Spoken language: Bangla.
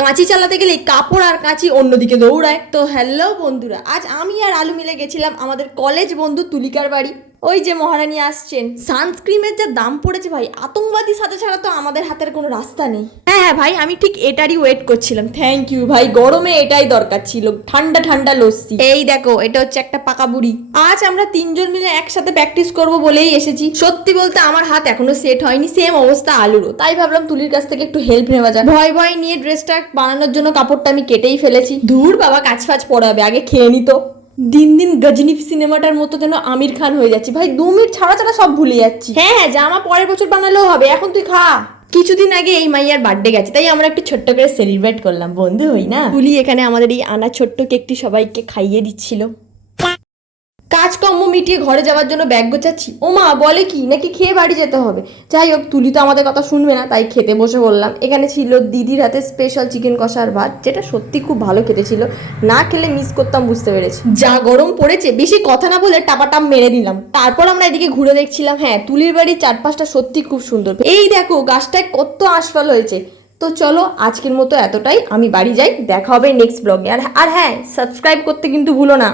কাঁচি চালাতে গেলে কাপড় আর কাঁচি অন্যদিকে দৌড়ায়। তো হ্যালো বন্ধুরা, আজ আমি আর আলু মিলে গেছিলাম আমাদের কলেজ বন্ধু তুলিকার বাড়ি। ওই যে মহারানী আসছেন। সানস্ক্রিনের যা দাম পড়েছে ভাই, আতঙ্কবাদী সাথে ছাড়া তো আমাদের হাতের কোনো রাস্তা নেই। হ্যাঁ হ্যাঁ ভাই, আমি ঠিক এটারই ওয়েট করছিলাম। থ্যাংক ইউ ভাই, গরমে এটাই দরকার ছিল, ঠান্ডা ঠান্ডা লস্যি। এই দেখো, এটা হচ্ছে একটা পাকা বুড়ি। আজ আমরা তিনজন মিলে একসাথে প্র্যাকটিস করব বলেই এসেছি। সত্যি বলতে আমার হাত এখনো সেট হয়নি, সেম অবস্থা আলুরও। তাই ভাবলাম তুলির কাছ থেকে একটু হেল্প নেওয়া যাক। ভয় ভয় নিয়ে ড্রেসটা বানানোর জন্য কাপড়টা আমি কেটেই ফেলেছি। ধুর বাবা, কাজ ফাজ পড়ে হবে, আগে খেয়ে নিত। দিন দিন গজনী সিনেমাটার মতো যেন আমির খান হয়ে যাচ্ছি ভাই, 2 মিনিট ছাড়া ছাড়া সব ভুলে যাচ্ছি। হ্যাঁ হ্যাঁ, জামা পরের বছর বানালেও হবে, এখন তুই খা। কিছুদিন আগে এই মাইয়ার বার্থডে গেছে, তাই আমরা একটু ছোট্ট করে সেলিব্রেট করলাম, বন্ধু হই না। তুলি এখানে আমাদের এই আনা ছোট্ট কেকটি সবাইকে খাইয়ে দিচ্ছিল। কাজকর্ম মিটিয়ে ঘরে যাওয়ার জন্য ব্যাগ গোছাচ্ছি। ও মা বলে কি নাকি খেয়ে বাড়ি যেতে হবে। যাই হোক, তুলি তো আমাদের কথা শুনবে না, তাই খেতে বসে বললাম। এখানে ছিল দিদির হাতে স্পেশাল চিকেন কষা আর ভাত, যেটা সত্যি খুব ভালো খেতে ছিল। না খেলে মিস করতাম, বুঝতে পেরেছি। যা গরম পড়েছে, বেশি কথা না বলে টাপাটাপ মেরে দিলাম। তারপর আমরা এদিকে ঘুরে দেখছিলাম। হ্যাঁ, তুলির বাড়ির চারপাশটা সত্যি খুব সুন্দর। এই দেখো গাছটায় কত আশফল হয়েছে। তো চলো, আজকের মতো এতটাই। আমি বাড়ি যাই, দেখা হবে নেক্সট ব্লগে। আর হ্যাঁ, সাবস্ক্রাইব করতে কিন্তু ভুলো না।